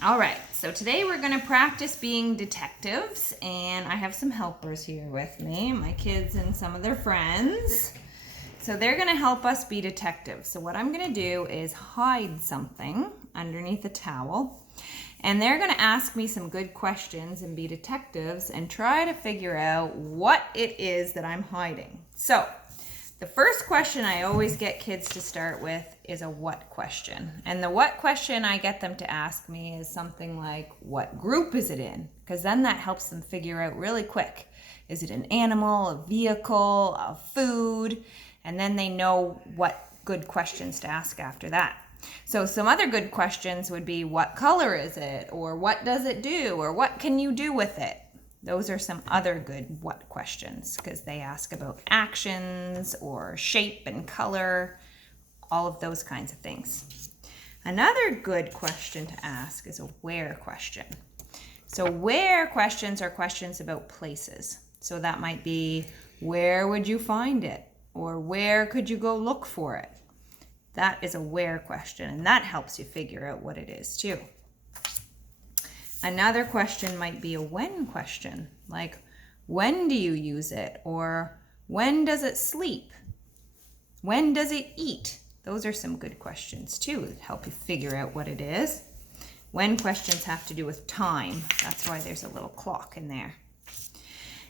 All right, so today we're going to practice being detectives, and I have some helpers here with me, my kids and some of their friends. So they're going to help us be detectives. So what I'm going to do is hide something underneath a towel, and they're going to ask me some good questions and be detectives and try to figure out what it is that I'm hiding. So the first question I always get kids to start with is a what question. And the what question I get them to ask me is something like, what group is it in? Because then that helps them figure out really quick. Is it an animal, a vehicle, a food? And then they know what good questions to ask after that. So some other good questions would be, what color is it? Or what does it do? Or what can you do with it? Those are some other good what questions because they ask about actions or shape and color, all of those kinds of things. Another good question to ask is a where question. So where questions are questions about places. So that might be, where would you find it? Or where could you go look for it? That is a where question, and that helps you figure out what it is too. Another question might be a when question, like when do you use it? Or when does it sleep? When does it eat? Those are some good questions too that help you figure out what it is. When questions have to do with time. That's why there's a little clock in there.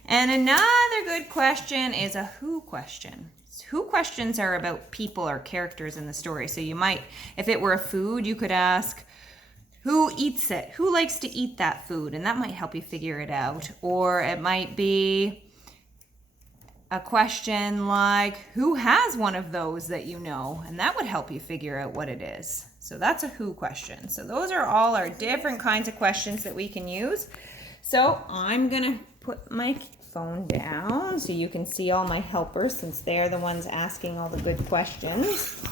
And another good question is a who question. Who questions are about people or characters in the story. So you might, if it were a food, you could ask, who eats it? Who likes to eat that food? And that might help you figure it out. Or it might be a question like, who has one of those that you know? And that would help you figure out what it is. So that's a who question. So those are all our different kinds of questions that we can use. So I'm going to put my phone down so you can see all my helpers since they're the ones asking all the good questions.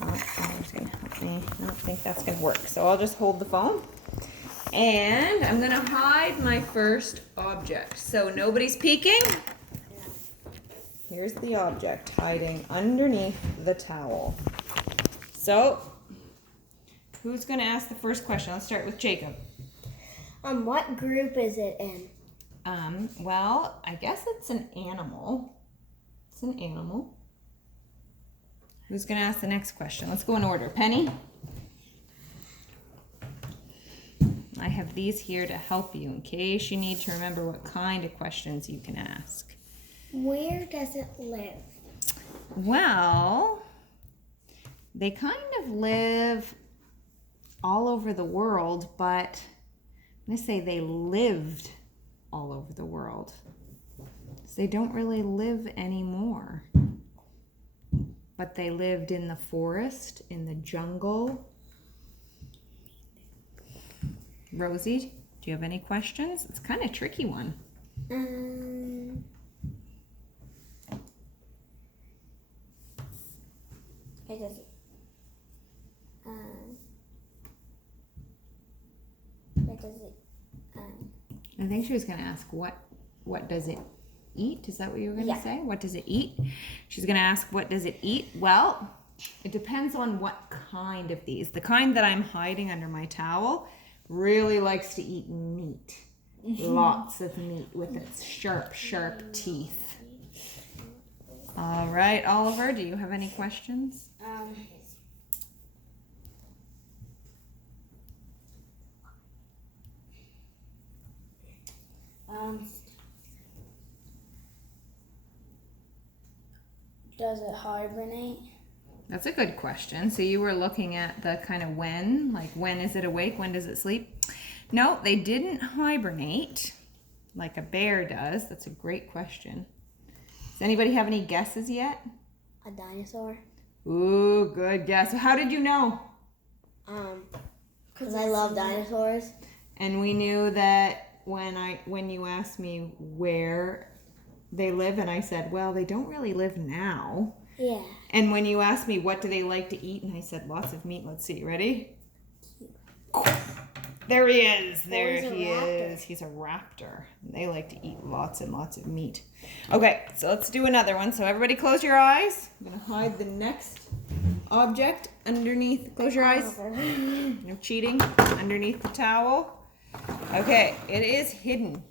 I don't think that's going to work. So I'll just hold the phone. And I'm going to hide my first object. So nobody's peeking. Here's the object hiding underneath the towel. So who's going to ask the first question? Let's start with Jacob. What group is it in? Well, I guess it's an animal. It's an animal. Who's going to ask the next question? Let's go in order. Penny? I have these here to help you in case you need to remember what kind of questions you can ask. Where does it live? Well, they kind of live all over the world, but I'm going to say they lived all over the world. So they don't really live anymore. But they lived in the forest, in the jungle. Rosie, do you have any questions? It's kind of a tricky one. It doesn't. What does it? I think she was going to ask what does it eat? Is that what you were going to say? What does it eat? She's going to ask, what does it eat? Well, it depends on what kind of these. The kind that I'm hiding under my towel really likes to eat meat. Lots of meat with its sharp, sharp teeth. All right, Oliver, do you have any questions? Does it hibernate? That's a good question. So you were looking at the kind of when, like when is it awake, when does it sleep? No, they didn't hibernate like a bear does. That's a great question. Does anybody have any guesses yet? A dinosaur. Ooh, good guess. So how did you know? Because I love dinosaurs. And we knew that when you asked me where they live, and I said, well, they don't really live now. Yeah. And when you asked me what do they like to eat, and I said lots of meat. Let's see. Ready? There he is. There he is. He's a raptor. They like to eat lots and lots of meat. Okay, so let's do another one. So everybody close your eyes. I'm going to hide the next object underneath. Close your eyes. No cheating. Underneath the towel. Okay, it is hidden.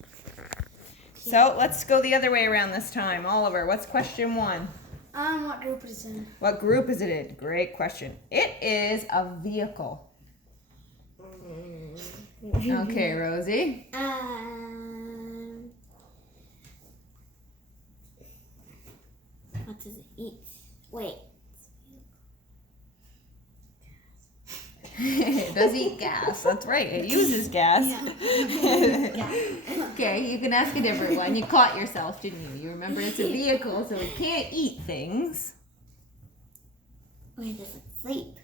So let's go the other way around this time. Oliver, what's question 1? What group is it in? What group is it in? Great question. It is a vehicle. Okay, Rosie. What does it eat? Wait. It does eat gas. That's right. It uses gas. Okay, you can ask a different one. You caught yourself, didn't you? You remember it's a vehicle, so it can't eat things. Where does it sleep?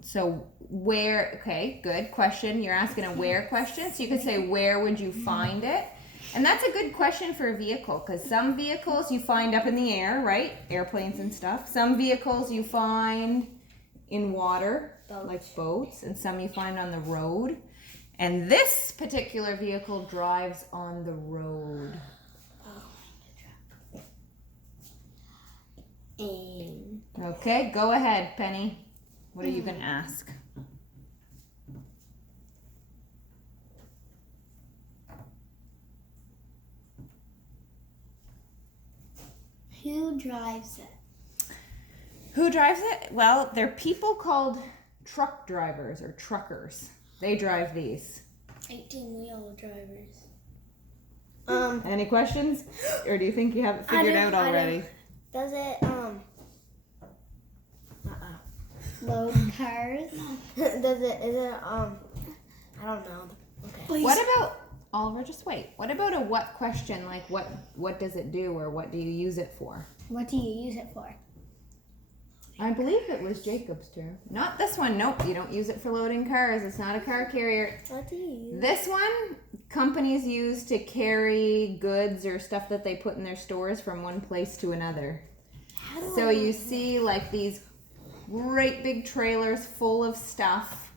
So where, okay, good question. You're asking a where question. So you could say, where would you find it? And that's a good question for a vehicle, because some vehicles you find up in the air, right? Airplanes and stuff. Some vehicles you find in water, like boats, and some you find on the road. And this particular vehicle drives on the road. Okay, go ahead, Penny. What are you going to ask? Who drives it? Who drives it? Well, they're people called truck drivers or truckers. They drive these. 18-wheel drivers. Any questions? Or do you think you have it figured out already? Does it load cars? Is it I don't know. Okay. What about, Oliver, just wait. What about a what question? Like what does it do, or what do you use it for? What do you use it for? I believe it was Jacob's turn. Not this one. Nope, you don't use it for loading cars. It's not a car carrier. What do you use? This one, companies use to carry goods or stuff that they put in their stores from one place to another. So you see like these great big trailers full of stuff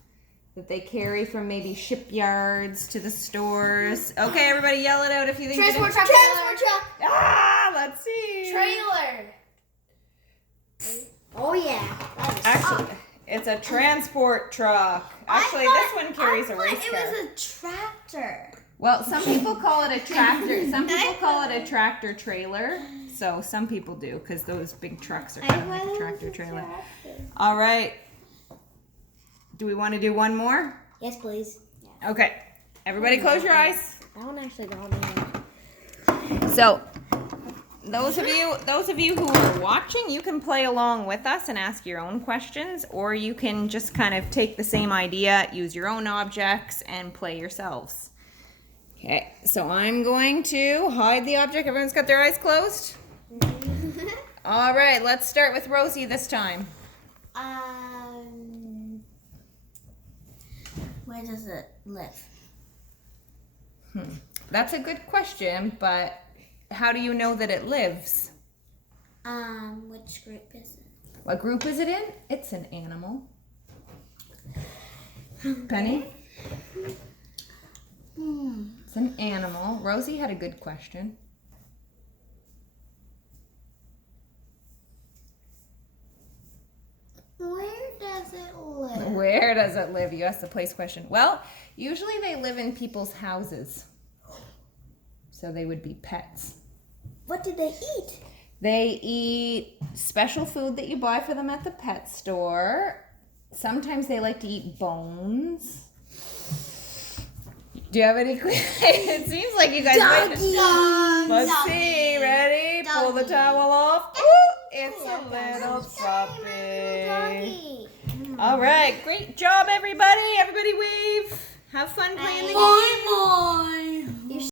that they carry from maybe shipyards to the stores. Okay, everybody yell it out if you think Transport truck. Ah, let's see. Trailer. Oh yeah. Actually, it's a transport truck. Actually, this one carries a race car. It was a tractor. Well, some people call it a tractor. Some people call it a tractor trailer. So some people do, because those big trucks are kind of like a tractor trailer. All right. Do we want to do one more? Yes, please. Okay. Everybody close your eyes. That one actually got me. So those of you who are watching, you can play along with us and ask your own questions, or you can just kind of take the same idea, use your own objects, and play yourselves. Okay, so I'm going to hide the object. Everyone's got their eyes closed? All right, let's start with Rosie this time. Where does it live? That's a good question, but how do you know that it lives? Which group is it? What group is it in? It's an animal. Penny? It's an animal. Rosie had a good question. Where does it live? Where does it live? You asked the place question. Well, usually they live in people's houses. So they would be pets. What do they eat? They eat special food that you buy for them at the pet store. Sometimes they like to eat bones. Do you have any questions? It seems like you guys might. Let's see. Ready? Doggy. Pull the towel off. Ooh, it's a little puppy. All right. Great job, everybody. Everybody wave. Have fun playing the game.